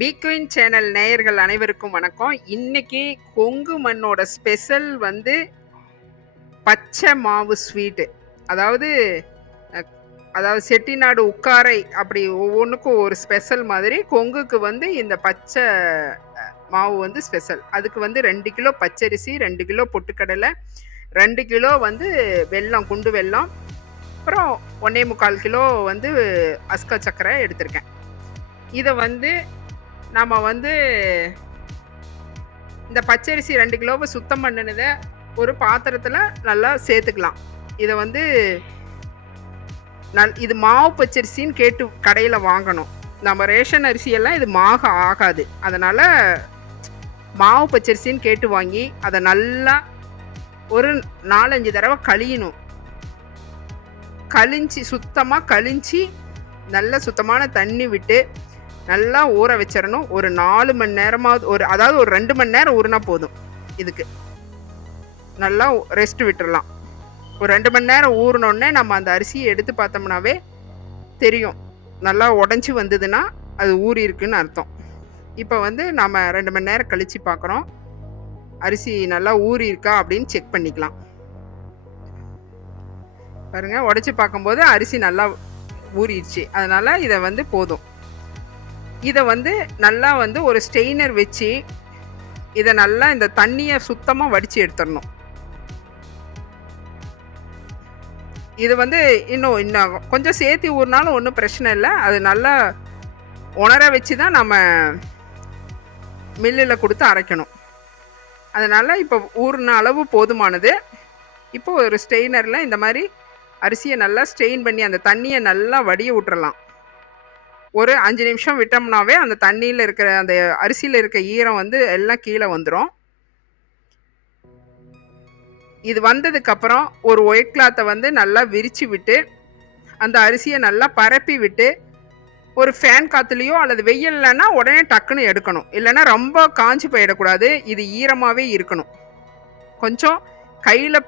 பீக்வின் channel நேயர்கள் அனைவருக்கும் வணக்கம். இன்னைக்கு கொங்கு மண்ணோட ஸ்பெஷல் வந்து பச்சை மாவு ஸ்வீட்டு. அதாவது அ அதாவது செட்டிநாடு உக்காரை அப்படி ஒவ்வொன்றுக்கும் ஒரு ஸ்பெஷல் மாதிரி கொங்குக்கு வந்து இந்த பச்சை மாவு வந்து ஸ்பெஷல். அதுக்கு வந்து 2 கிலோ பச்சரிசி, 2 கிலோ பொட்டுக்கடலை, 2 கிலோ வந்து வெல்லம், குண்டு வெல்லம், அப்புறம் 1 1/4 கிலோ வந்து அஸ்கா சர்க்கரை எடுத்திருக்கேன். இதை வந்து நம்ம வந்து இந்த பச்சரிசி 2 கிலோவை சுத்தம் பண்ணினதை ஒரு பாத்திரத்தில் நல்லா சேர்த்துக்கலாம். இதை வந்து இது மாவு பச்சரிசின்னு கேட்டு கடையில் வாங்கணும். நம்ம ரேஷன் அரிசியெல்லாம் இது ஆகாது. அதனால் மாவு பச்சரிசின்னு கேட்டு வாங்கி அதை நல்லா ஒரு 4-5 தடவை கழியணும். சுத்தமாக கழிஞ்சி நல்ல சுத்தமான தண்ணி விட்டு நல்லா ஊற வச்சிடணும். ஒரு 4 மணி நேரமாவது அதாவது ஒரு 2 மணி நேரம் ஊறினா போதும். இதுக்கு நல்லா ரெஸ்ட் விட்டுடலாம். ஒரு 2 மணி நேரம் ஊறினோடனே நம்ம அந்த அரிசியை எடுத்து பார்த்தோம்னாவே தெரியும். நல்லா உடஞ்சி வந்ததுன்னா அது ஊறி இருக்குன்னு அர்த்தம். இப்போ வந்து நம்ம 2 மணி நேரம் கழித்து பார்க்குறோம். அரிசி நல்லா ஊறி இருக்கா அப்படின்னு செக் பண்ணிக்கலாம். பாருங்க, உடச்சி பார்க்கும்போது அரிசி நல்லா ஊறிடுச்சு. அதனால இதை வந்து போதும். இதை வந்து நல்லா வந்து ஒரு ஸ்டெய்னர் வச்சு இதை நல்லா இந்த தண்ணியை சுத்தமாக வடித்து எடுத்துடணும். இது வந்து இன்னும் கொஞ்சம் சேர்த்து ஊறினாலும் ஒன்றும் பிரச்சனை இல்லை. அது நல்லா உணர வச்சு தான் நம்ம மில்லில் கொடுத்து அரைக்கணும். அதனால் இப்போ ஊறின அளவு போதுமானது. இப்போ ஒரு ஸ்டெய்னரில் இந்த மாதிரி அரிசியை நல்லா ஸ்டெயின் பண்ணி அந்த தண்ணியை நல்லா வடிய விட்டுறலாம். ஒரு 5 நிமிஷம் விட்டோம்னாவே அந்த தண்ணியில் இருக்கிற அந்த அரிசியில் இருக்க ஈரம் வந்து எல்லாம் கீழே வந்துடும். இது வந்ததுக்கப்புறம் ஒரு ஒயிட் கிளாத்தை வந்து நல்லா விரித்து விட்டு அந்த அரிசியை நல்லா பரப்பி விட்டு ஒரு ஃபேன் காற்றுலையோ அல்லது வெயில்லன்னா உடனே டக்குன்னு எடுக்கணும். இல்லைன்னா ரொம்ப காஞ்சி போயிடக்கூடாது. இது ஈரமாகவே இருக்கணும். கொஞ்சம் கையில்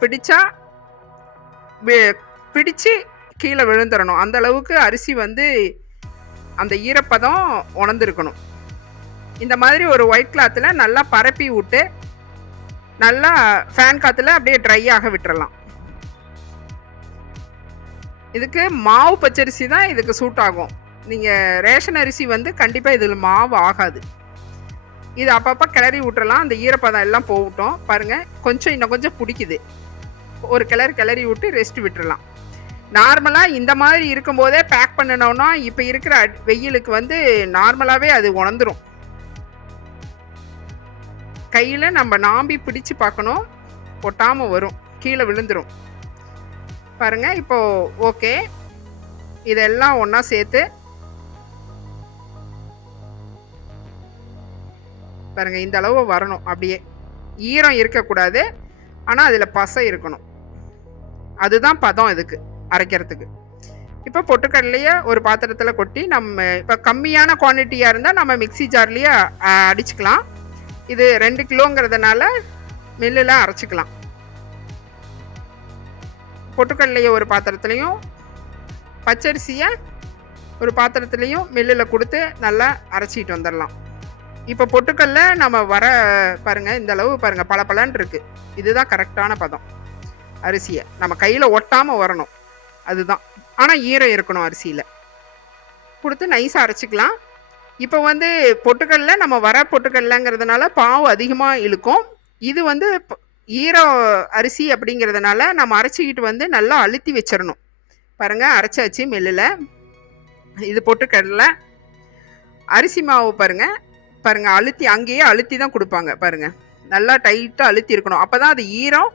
பிடிச்சு கீழே விழுந்துடணும். அந்த அளவுக்கு அரிசி வந்து அந்த ஈரப்பதம் உணர்ந்துருக்கணும். இந்த மாதிரி ஒரு ஒயிட் கிளாத்தில் நல்லா பரப்பி விட்டு நல்லா ஃபேன் காற்றுல அப்படியே ட்ரை ஆக விட்டுறலாம். இதுக்கு மாவு பச்சரிசி தான் இதுக்கு சூட் ஆகும். நீங்கள் ரேஷன் அரிசி வந்து கண்டிப்பாக இதில் மாவு ஆகாது. இது அப்பப்போ கிளறி விட்டுறலாம். அந்த ஈரப்பதம் எல்லாம் போகட்டும். பாருங்கள், இன்னும் கொஞ்சம் பிடிக்குது. ஒரு கிளறி விட்டு ரெஸ்ட் விட்டுறலாம். நார்மலாக இந்த மாதிரி இருக்கும்போதே பேக் பண்ணினோன்னா இப்போ இருக்கிற வெயிலுக்கு வந்து நார்மலாகவே அது உணர்ந்துடும். கையில் நம்ம நாம்பி பிடிச்சு பார்க்கணும், ஒட்டாமல் வரும், கீழே விழுந்துடும். பாருங்கள், இப்போது ஓகே. இதெல்லாம் ஒன்றா சேர்த்து பாருங்கள், இந்த அளவு வரணும். அப்படியே ஈரம் இருக்கக்கூடாது, ஆனால் அதில் பசை இருக்கணும். அதுதான் பதம் இதுக்கு அரைக்கிறதுக்கு. இப்போ பொட்டுக்கடலையே ஒரு பாத்திரத்தில் கொட்டி நம்ம இப்போ கம்மியான குவான்டிட்டியாக இருந்தால் நம்ம மிக்சி ஜார்லேயே அடிச்சுக்கலாம். இது 2 கிலோங்கிறதுனால மில்லில் அரைச்சிக்கலாம். பொட்டுக்கடலையை ஒரு பாத்திரத்துலையும் பச்சரிசியை ஒரு பாத்திரத்துலையும் மில்லில் கொடுத்து நல்லா அரைச்சிட்டு வந்துடலாம். இப்போ பொட்டுக்கடலை நம்ம பாருங்கள், இந்த அளவு பாருங்கள், பளபளன்னு இருக்குது. இதுதான் கரெக்டான பதம். அரிசியை நம்ம கையில் ஒட்டாமல் வரணும், அதுதான். ஆனால் ஈரம் இருக்கணும் அரிசியில். கொடுத்து நைஸாக அரைச்சிக்கலாம். இப்போ வந்து பொட்டுக்கடலை நம்ம பொட்டுக்கடலைங்கிறதுனால பாவு அதிகமாக இழுக்கும். இது வந்து ஈரம் அரிசி அப்படிங்கிறதுனால நம்ம அரைச்சிக்கிட்டு வந்து நல்லா அழுத்தி வச்சிடணும். பாருங்கள், அரைச்சாச்சு மில்லில். இது பொட்டுக்கடலை. அரிசி மாவு பாருங்கள் அங்கேயே அழுத்தி தான் கொடுப்பாங்க. பாருங்கள், நல்லா டைட்டாக அழுத்தி இருக்கணும். அப்போ தான் அது ஈரம்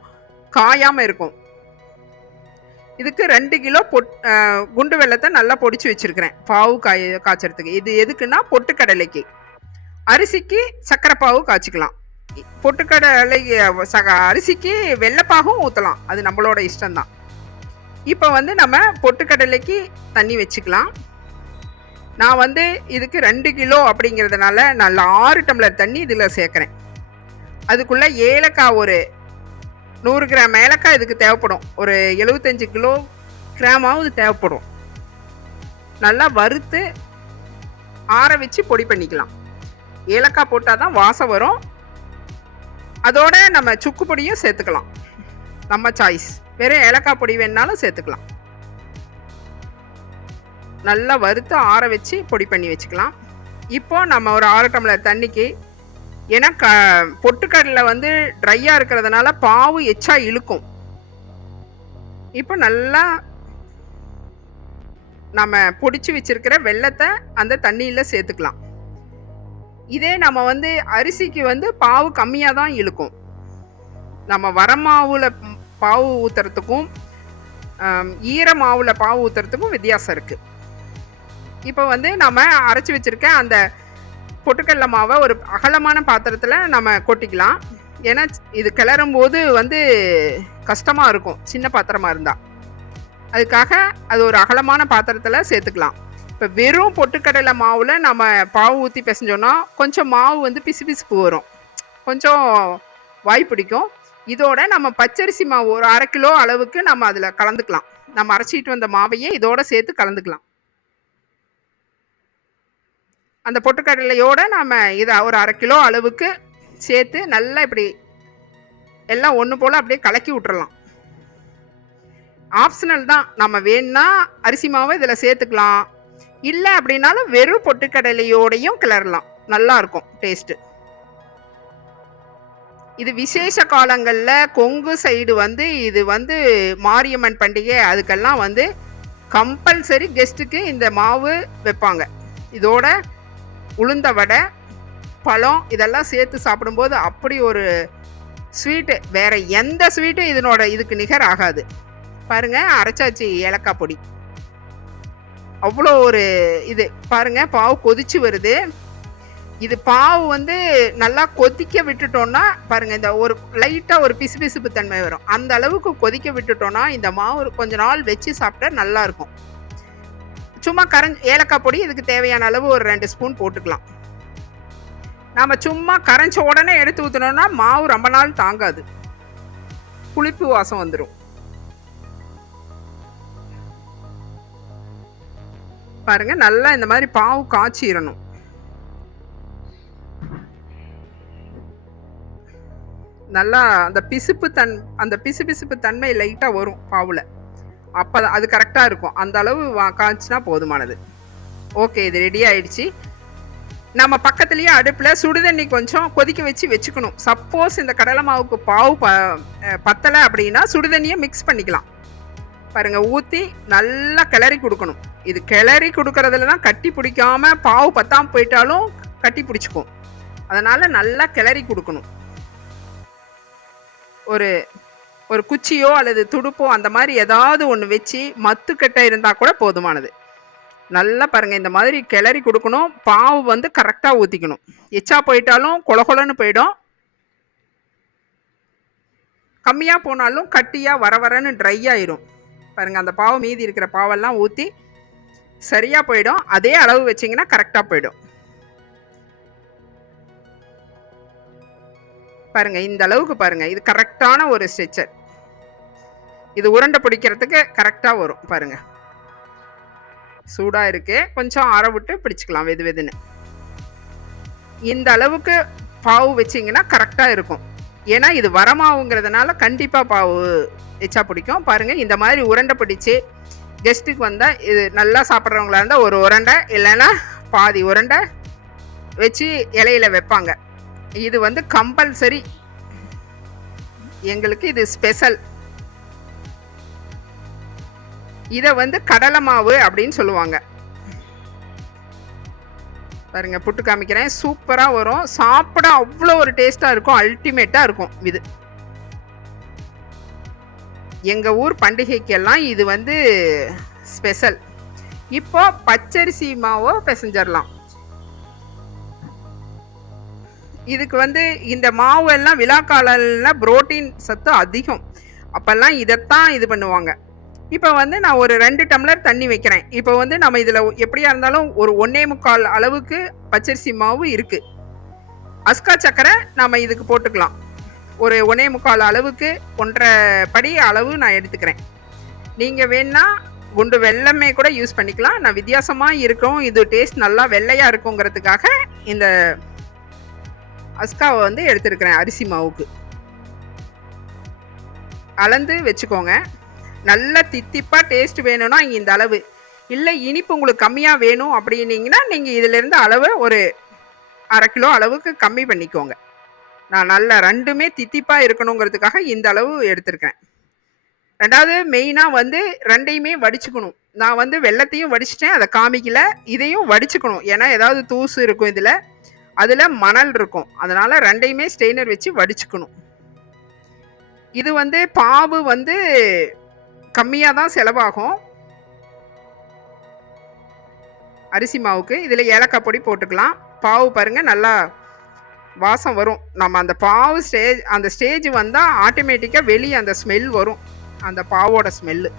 காயாமல் இருக்கும். இதுக்கு 2 கிலோ குண்டு வெல்லத்தை நல்லா பொடிச்சு வச்சுருக்கிறேன் பாவு காய்ச்சறதுக்கு. இது எதுக்குன்னா பொட்டுக்கடலைக்கு. அரிசிக்கு சர்க்கரை பாவு காய்ச்சிக்கலாம். பொட்டுக்கடலை அரிசிக்கு வெள்ளைப்பாகும் ஊற்றலாம், அது நம்மளோட இஷ்டம்தான். இப்போ வந்து நம்ம பொட்டுக்கடலைக்கு தண்ணி வச்சுக்கலாம். நான் வந்து இதுக்கு 2 கிலோ அப்படிங்கிறதுனால நான் 6 டம்ளர் தண்ணி இதில் சேர்க்குறேன். அதுக்குள்ளே ஏலக்காய் ஒரு 100 கிராம் ஏலக்காய் இதுக்கு தேவைப்படும். ஒரு 75 கிலோ கிராமாவது தேவைப்படும். நல்லா வறுத்து ஆற வச்சு பொடி பண்ணிக்கலாம். ஏலக்காய் போட்டால் தான் வாசம் வரும். அதோட நம்ம சுக்கு பொடியும் சேர்த்துக்கலாம், நம்ம சாய்ஸ். வெறும் ஏலக்காய் பொடி வேணாலும் சேர்த்துக்கலாம். நல்லா வறுத்து ஆற வச்சு பொடி பண்ணி வச்சுக்கலாம். இப்போ நம்ம ஒரு 6 டம்ளர் தண்ணிக்கு, ஏன்னா பொட்டுக்கடலை வந்து ட்ரையாக இருக்கிறதுனால பாவு எச்சா இழுக்கும். இப்போ நல்லா நம்ம பொடிச்சு வச்சிருக்கிற வெல்லத்தை அந்த தண்ணியில் சேர்த்துக்கலாம். இதே நம்ம வந்து அரிசிக்கு வந்து பாவு கம்மியாக தான் இழுக்கும். நம்ம வரமாவில் பாவு ஊற்றுறதுக்கும் ஈர மாவில் பாவு ஊற்றுறதுக்கும் வித்தியாசம் இருக்குது. இப்போ வந்து நம்ம அரைச்சி வச்சுருக்க அந்த பொட்டுக்கடலை மாவை ஒரு அகலமான பாத்திரத்தில் நம்ம கொட்டிக்கலாம். ஏன்னா இது கிளறும் போது வந்து கஷ்டமாக இருக்கும் சின்ன பாத்திரமாக இருந்தால். அதுக்காக அது ஒரு அகலமான பாத்திரத்தில் சேர்த்துக்கலாம். இப்போ வெறும் பொட்டுக்கடலை மாவில் நம்ம பாவு ஊற்றி பிசைஞ்சோன்னா கொஞ்சம் மாவு வந்து பிசு பிசுப்பு வரும், கொஞ்சம் வாய் பிடிக்கும். இதோட நம்ம பச்சரிசி மாவு ஒரு 1/2 கிலோ அளவுக்கு நம்ம அதில் கலந்துக்கலாம். நம்ம அரைச்சிட்டு வந்த மாவையே இதோட சேர்த்து கலந்துக்கலாம். அந்த பொட்டுக்கடலையோட நம்ம இதை ஒரு 1/2 கிலோ அளவுக்கு சேர்த்து நல்லா இப்படி எல்லாம் ஒன்று போல் அப்படியே கலக்கி விட்டுறலாம். ஆப்ஷனல் தான், நம்ம வேணும்னா அரிசி மாவை இதில் சேர்த்துக்கலாம், இல்லை அப்படின்னாலும் வெறும் பொட்டுக்கடலையோடையும் கிளறலாம், நல்லா இருக்கும் டேஸ்ட்டு. இது விசேஷ காலங்களில் கொங்கு சைடு வந்து இது வந்து மாரியம்மன் பண்டிகை அதுக்கெல்லாம் வந்து கம்பல்சரி கெஸ்ட்டுக்கு இந்த மாவு வைப்பாங்க. இதோட உளுந்த வடை, பழம் இதெல்லாம் சேர்த்து சாப்பிடும்போது அப்படி ஒரு ஸ்வீட்டு, வேற எந்த ஸ்வீட்டும் இதுக்கு நிகர் ஆகாது. பாருங்க, அரைச்சாச்சு ஏலக்காய் பொடி, அவ்வளோ ஒரு இது. பாருங்க, பாவு கொதிச்சு வருது. இது பாவு வந்து நல்லா கொதிக்க விட்டுட்டோம்னா பாருங்க, இந்த ஒரு லைட்டாக ஒரு பிசு பிசுப்பு தன்மை வரும். அந்த அளவுக்கு கொதிக்க விட்டுட்டோம்னா இந்த மாவு கொஞ்ச நாள் வச்சு சாப்பிட்டா நல்லா இருக்கும். சும்மா ஏலக்காய் பொடி இதுக்கு தேவையான அளவு ஒரு 2 ஸ்பூன் போட்டுக்கலாம். நம்ம சும்மா கரைஞ்ச உடனே எடுத்து ஊற்றினோம்னா மாவு ரொம்ப நாள் தாங்காது, புளிப்பு வாசம் வந்துடும். பாருங்க, நல்லா இந்த மாதிரி பாவு காய்ச்சிடணும். நல்லா அந்த பிசு பிசுப்பு தன்மை லைட்டாக வரும் பாவில். அப்போ அது கரெக்டாக இருக்கும். அந்த அளவு காய்ச்சினா போதுமானது. ஓகே, இது ரெடி ஆயிடுச்சு. நம்ம பக்கத்துலேயே அடுப்பில் சுடுதண்ணி கொஞ்சம் கொதிக்க வச்சுக்கணும். சப்போஸ் இந்த கடலை மாவுக்கு பாவு பத்தலை அப்படின்னா சுடுதண்ணியை மிக்ஸ் பண்ணிக்கலாம். பாருங்கள், ஊற்றி நல்லா கிளறி கொடுக்கணும். இது கிளறி கொடுக்கறதுல தான் கட்டி பிடிக்காமல் பாவு பத்தாமல் போயிட்டாலும் கட்டி பிடிச்சிக்கும். அதனால் நல்லா கிளறி கொடுக்கணும். ஒரு குச்சியோ அல்லது துடுப்போ அந்த மாதிரி ஏதாவது ஒன்று வச்சு மத்துக்கட்டை இருந்தால் கூட போதுமானது. நல்லா பாருங்கள், இந்த மாதிரி கிளறி கொடுக்கணும். பாவு வந்து கரெக்டாக ஊற்றிக்கணும். எச்சா போயிட்டாலும் கொலகொலன்னு போயிடும், கம்மியாக போனாலும் கட்டியாக வரன்னு ட்ரை ஆயிரும். பாருங்கள், அந்த பாவு மீதி இருக்கிற பாவெல்லாம் ஊற்றி சரியாக போயிடும். அதே அளவு வச்சிங்கன்னா கரெக்டாக போயிடும். பாருங்கள், இந்த அளவுக்கு பாருங்கள், இது கரெக்டான ஒரு ஸ்ட்ரெச்சர். இது உருண்டை பிடிக்கிறதுக்கு கரெக்டாக வரும். பாருங்கள், சூடாக இருக்கு, கொஞ்சம் ஆற விட்டு பிடிச்சிக்கலாம் வெது வெதுன்னு. இந்த அளவுக்கு பாவு வச்சிங்கன்னா கரெக்டாக இருக்கும். ஏன்னா இது வரமாவுங்கிறதுனால கண்டிப்பாக பாவு எச்சா பிடிக்கும். பாருங்கள், இந்த மாதிரி உருண்டை பிடிச்சி கெஸ்ட்டுக்கு வந்தால், இது நல்லா சாப்பிட்றவங்களா இருந்தால் ஒரு உருண்டை இல்லைன்னா பாதி உருண்டை வச்சு இலையில வைப்பாங்க. இது வந்து கம்பல்சரி, எங்களுக்கு இது ஸ்பெஷல். இதை வந்து கடலை மாவு அப்படின்னு சொல்லுவாங்க. பாருங்க, புட்டு காமிக்கிறேன், சூப்பராக வரும். சாப்பிட அவ்வளோ ஒரு டேஸ்டாக இருக்கும், அல்டிமேட்டாக இருக்கும். இது எங்கள் ஊர் பண்டிகைக்கெல்லாம் இது வந்து ஸ்பெஷல். இப்போ பச்சரிசி மாவை பிசைஞ்சிடலாம். இதுக்கு வந்து இந்த மாவு எல்லாம் விழா காலில் புரோட்டீன் சத்து அதிகம், அப்போல்லாம் இதைத்தான் இது பண்ணுவாங்க. இப்போ வந்து நான் ஒரு 2 டம்ளர் தண்ணி வைக்கிறேன். இப்போ வந்து நம்ம இதில் எப்படியா இருந்தாலும் ஒரு 1.25 அளவுக்கு பச்சரிசி மாவு இருக்குது. அஸ்கா சக்கரை நம்ம இதுக்கு போட்டுக்கலாம். ஒரு 1.25 அளவுக்கு 1.5 படி அளவு நான் எடுத்துக்கிறேன். நீங்கள் வேணா குண்டு வெல்லமே கூட யூஸ் பண்ணிக்கலாம். நான் வித்தியாசமாக இருக்கும், இது டேஸ்ட் நல்லா வெள்ளையாக இருக்குங்கிறதுக்காக இந்த அஸ்காவை வந்து எடுத்துருக்கிறேன் அரிசி மாவுக்கு. அளந்து வச்சுக்கோங்க. நல்ல தித்திப்பாக டேஸ்ட் வேணும்னா இந்த அளவு, இல்லை இனிப்பு உங்களுக்கு கம்மியாக வேணும் அப்படின்னீங்கன்னா நீங்கள் இதிலேருந்து அளவு ஒரு 1/2 கிலோ அளவுக்கு கம்மி பண்ணிக்கோங்க. நான் நல்லா ரெண்டுமே தித்திப்பாக இருக்கணுங்கிறதுக்காக இந்த அளவு எடுத்திருக்கேன். ரெண்டாவது மெயினாக வந்து ரெண்டையுமே வடிச்சுக்கணும். நான் வந்து வெள்ளத்தையும் வடிச்சிட்டேன், அதை காமிக்கல. இதையும் வடிச்சுக்கணும், ஏன்னா ஏதாவது தூசு இருக்கும் இதில், அதில் மணல் இருக்கும். அதனால் ரெண்டையுமே ஸ்ட்ரெயினர் வச்சு வடிச்சுக்கணும். இது வந்து பாவு வந்து கம்மியாக தான் செலவாகும் அரிசி மாவுக்கு. இதில் ஏலக்காய் பொடி போட்டுக்கலாம். பாவு பாருங்கள் நல்லா வாசம் வரும். நம்ம அந்த பாவு அந்த ஸ்டேஜ் வந்தால் ஆட்டோமேட்டிக்காக வெளியே அந்த ஸ்மெல் வரும், அந்த பாவோட ஸ்மெல்லு.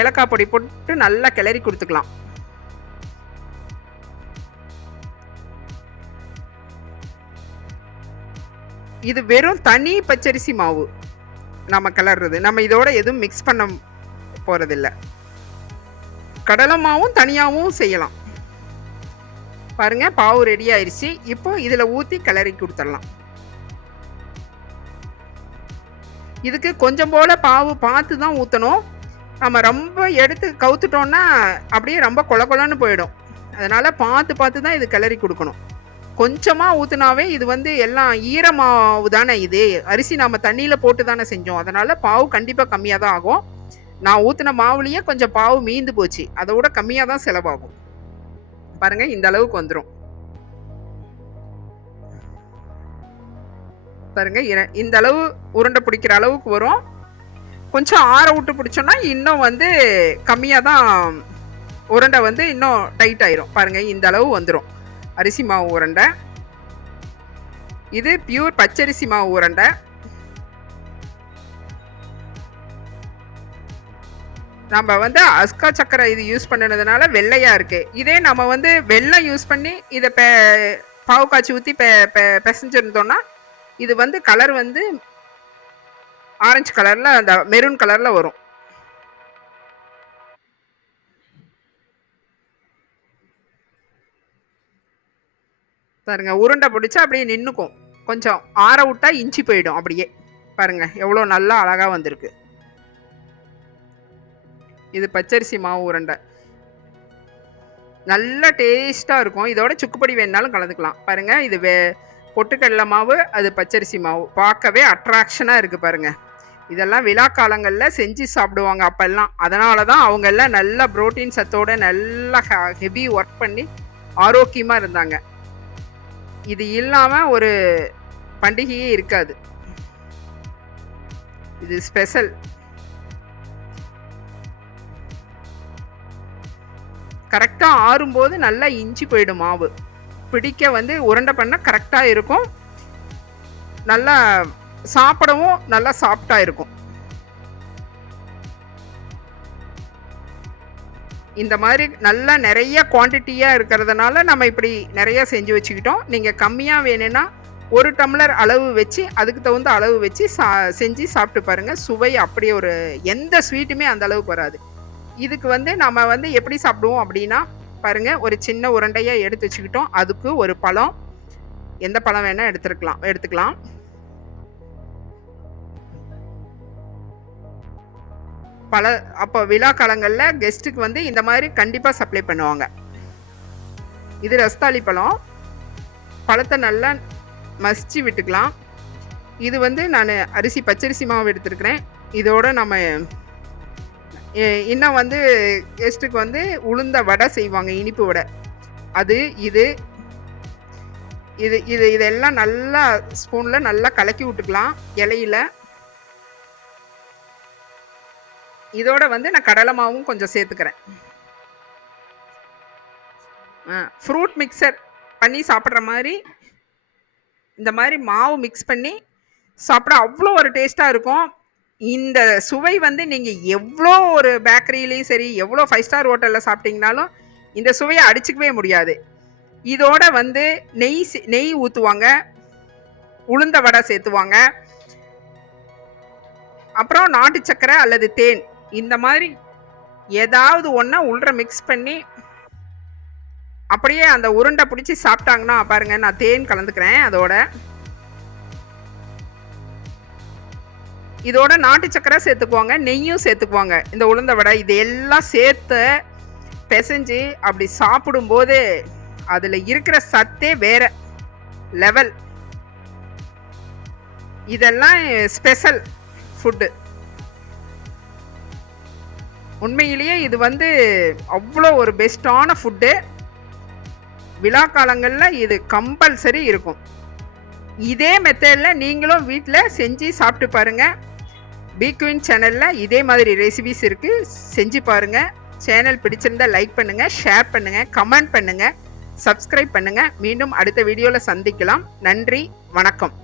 ஏலக்காய் பொடி போட்டு நல்லா கிளறி கொடுத்துக்கலாம். இது வெறும் தனி பச்சரிசி மாவு நம்ம கிளறது. நம்ம இதோட எதுவும் மிக்ஸ் பண்ண போகிறதில்ல. கடலை மாவும் தனியாகவும் செய்யலாம். பாருங்க, பாவு ரெடி ஆயிடுச்சு. இப்போ இதில் ஊற்றி கிளறி கொடுத்துடலாம். இதுக்கு கொஞ்சம் போல் பாவு பார்த்து தான் ஊற்றணும். நம்ம ரொம்ப எடுத்து கவுத்துட்டோன்னா அப்படியே ரொம்ப கொலன்னு போயிடும். அதனால் பார்த்து தான் இது கிளறி கொடுக்கணும். கொஞ்சமாக ஊற்றுனாவே இது வந்து எல்லாம் ஈரமாவு தானே. இது அரிசி நம்ம தண்ணியில் போட்டு தானே செஞ்சோம். அதனால் பாவு கண்டிப்பாக கம்மியாக தான் ஆகும். நான் ஊற்றின மாவுலேயே கொஞ்சம் பாவு மீந்து போச்சு, அதோட கம்மியாக தான் செலவாகும். பாருங்கள், இந்த அளவுக்கு வந்துடும். பாருங்க, இந்த அளவு உருண்டை பிடிக்கிற அளவுக்கு வரும். கொஞ்சம் ஆற விட்டு பிடிச்சோன்னா இன்னும் வந்து கம்மியாக தான் உருண்டை வந்து இன்னும் டைட் ஆயிரும். பாருங்க, இந்த அளவு வந்துடும் அரிசி மாவு உருண்டை. இது பியூர் பச்சரிசி மாவு உருண்டை. நம்ம வந்து அஸ்கா சக்கரை இது யூஸ் பண்ணினதுனால வெள்ளையா இருக்கு. இதே நம்ம வந்து வெள்ளம் யூஸ் பண்ணி இதை பாவு காய்ச்சி ஊற்றி பிசைஞ்சிருந்தோம்னா இது வந்து கலர் வந்து ஆரஞ்சு கலர்ல, அந்த மெரூன் கலர்ல வரும். பாருங்க, உருண்டை பிடிச்சா அப்படியே நின்னுக்கும். கொஞ்சம் ஆற விட்டா இஞ்சி போயிடும் அப்படியே. பாருங்க எவ்வளோ நல்லா அழகா வந்திருக்கு. இது பச்சரிசி மாவு உருண்டை நல்ல டேஸ்டா இருக்கும். இதோட சுக்குப்பொடி வேணாலும் கலந்துக்கலாம். பாருங்க, இது பொட்டுக்கடலை மாவு, அது பச்சரிசி மாவு. பார்க்கவே அட்ராக்ஷனாக இருக்குது பாருங்க. இதெல்லாம் விழா காலங்களில் செஞ்சு சாப்பிடுவாங்க அப்பெல்லாம். அதனால தான் அவங்க எல்லாம் நல்லா புரோட்டீன் சத்தோட நல்லா ஹெவி ஒர்க் பண்ணி ஆரோக்கியமாக இருந்தாங்க. இது இல்லாமல் ஒரு பண்டிகையே இருக்காது. இது ஸ்பெஷல். கரெக்டாக ஆறும்போது நல்லா இஞ்சி போயிடும் மாவு. பிடிக்க வந்து உருண்டை பண்ண கரெக்டாக இருக்கும். நல்லா சாப்பிடவும் நல்லா சாஃப்டாக இருக்கும். இந்த மாதிரி நல்லா நிறைய குவான்டிட்டியாக இருக்கிறதுனால நம்ம இப்படி நிறைய செஞ்சு வச்சுக்கிட்டோம். நீங்கள் கம்மியாக வேணும்னா 1 டம்ளர் அளவு வச்சு, அதுக்கு தகுந்த அளவு வச்சு செஞ்சு சாப்பிட்டு பாருங்கள். சுவை அப்படியே ஒரு எந்த ஸ்வீட்டுமே அந்த அளவுக்கு வராது. இதுக்கு வந்து நம்ம வந்து எப்படி சாப்பிடுவோம் அப்படின்னா, பாருங்க, ஒரு சின்ன உருண்டையாக எடுத்து வச்சுக்கிட்டோம். அதுக்கு ஒரு பழம், எந்த பழம் வேணால் எடுத்துக்கலாம். அப்போ விழா காலங்களில் கெஸ்ட்டுக்கு வந்து இந்த மாதிரி கண்டிப்பாக சப்ளை பண்ணுவாங்க. இது ரஸ்தாளி பழம். பழத்தை நல்லா மசிச்சு விட்டுக்கலாம். இது வந்து நான் பச்சரிசி மாவு எடுத்துருக்கிறேன். இதோட நம்ம இன்னும் வந்து கெஸ்ட்டுக்கு வந்து உளுந்த வடை செய்வாங்க, இனிப்பு வடை. அது இதெல்லாம் நல்லா ஸ்பூனில் நல்லா கலக்கி விட்டுக்கலாம் இலையில. இதோட வந்து நான் கடலை மாவும் கொஞ்சம் சேர்த்துக்கிறேன். ஃப்ரூட் மிக்சர் பண்ணி சாப்பிட்ற மாதிரி இந்த மாதிரி மாவு மிக்ஸ் பண்ணி சாப்பிட அவ்வளோ ஒரு டேஸ்ட்டாக இருக்கும். இந்த சுவை வந்து நீங்கள் எவ்வளோ ஒரு பேக்கரியிலையும் சரி, எவ்வளோ 5 ஸ்டார் ஹோட்டலில் சாப்பிட்டீங்கனாலும் இந்த சுவையை அடிச்சுக்கவே முடியாது. இதோட வந்து நெய் ஊற்றுவாங்க, உளுந்த வடை சேர்த்துவாங்க, அப்புறம் நாட்டு சக்கரை அல்லது தேன், இந்த மாதிரி ஏதாவது ஒன்றா உள்ள மிக்ஸ் பண்ணி அப்படியே அந்த உருண்டை பிடிச்சி சாப்பிட்டாங்கன்னா பாருங்கள், நான் தேன் கலந்துக்கிறேன் அதோட. இதோட நாட்டு சக்கரை சேர்த்துக்குவாங்க, நெய்யும் சேர்த்துக்குவாங்க. இந்த உளுந்த வடை இது எல்லாம் சேர்த்து பிசைஞ்சு அப்படி சாப்பிடும்போது அதில் இருக்கிற சத்தே வேற லெவல். இதெல்லாம் ஸ்பெஷல் ஃபுட்டு. உண்மையிலேயே இது அவ்வளோ ஒரு பெஸ்ட்டான ஃபுட்டு. விழா காலங்களில் இது கம்பல்சரி இருக்கும். இதே மெத்தடில் நீங்களும் வீட்டில் செஞ்சு சாப்பிட்டு பாருங்கள். பி குயின் சேனலில் இதே மாதிரி ரெசிபிஸ் இருக்குது, செஞ்சு பாருங்கள். சேனல் பிடிச்சிருந்தால் லைக் பண்ணுங்கள், ஷேர் பண்ணுங்கள், கமெண்ட் பண்ணுங்கள், சப்ஸ்கிரைப் பண்ணுங்கள். மீண்டும் அடுத்த வீடியோவில் சந்திக்கலாம். நன்றி, வணக்கம்.